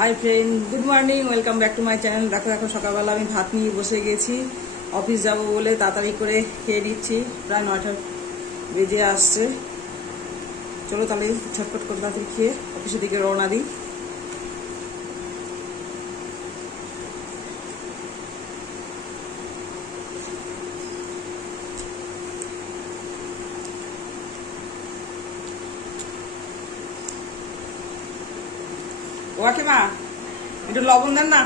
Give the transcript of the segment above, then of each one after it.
Hi friend, good morning, welcome back to my channel. দেখো এখন সকালবেলা আমি ভাত নিয়ে বসে গেছি। অফিস যাব বলে তাড়াতাড়ি করে খেয়ে নিচ্ছি। প্রায় 9টা বেজে আসছে। চলো তাহলে ঝটপট করে তাড়াতাড়ি খেয়ে অফিসের দিকে রওনা দিই। ওকে মা, একটু লবণ দেন না।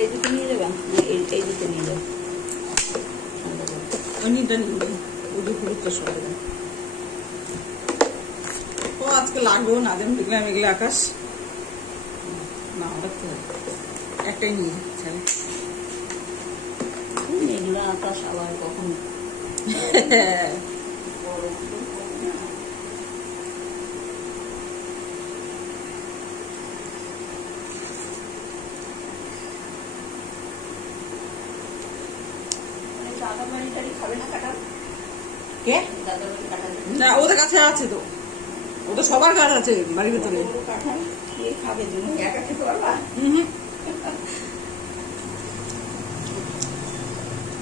এই দিকে নিয়ে যাবেন, এই দিকে নিয়ে যাবেন। ও আজকে লাগবেও না, যেমন মেঘলা মেঘলা আকাশ না, একটাই নিয়ে ছাড়ে। মেঘলা আকাশ আবার কখন না, ওদের কাছে আছে তো, ওদের সবার কাজ আছে বাড়ির ভেতরে।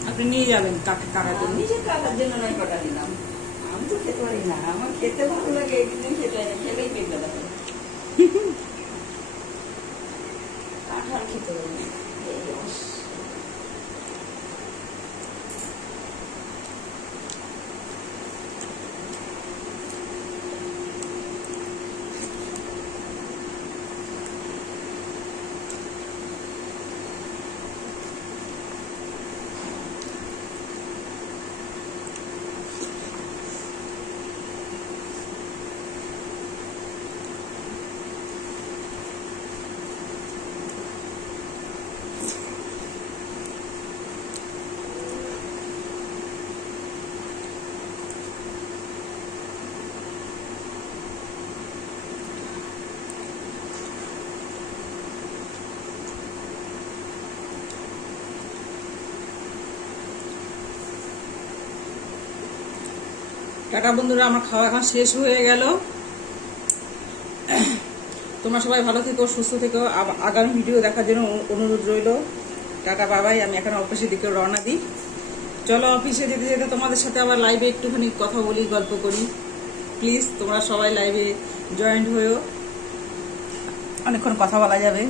আপনি নিয়ে যাবেন কাকার জন্য। নিজের কাকার জন্য নয়, কটা দিলাম। আমি তো খেতে পারি না, আমার খেতে ভালো লাগে, একদিন খেতে হয় না, খেলেই পেট ব্যথা করে। কাঁঠাল খেতে পারি না। টাটা বন্ধুরা, আমার খাওয়া এখন শেষ হয়ে গেল। তোমরা সবাই ভালো থেকো, সুস্থ থেকো। আগামী ভিডিও দেখার জন্য অনুরোধ রইল। টাটা বাবাই। আমি এখন অফিসের দিকে রওনা দিই। চলো অফিসে যেতে যেতে তোমাদের সাথে আবার লাইভে একটুখানি কথা বলি, গল্প করি। প্লিজ তোমরা সবাই লাইভে জয়েন্ট হয়েও, অনেকক্ষণ কথা বলা যাবে।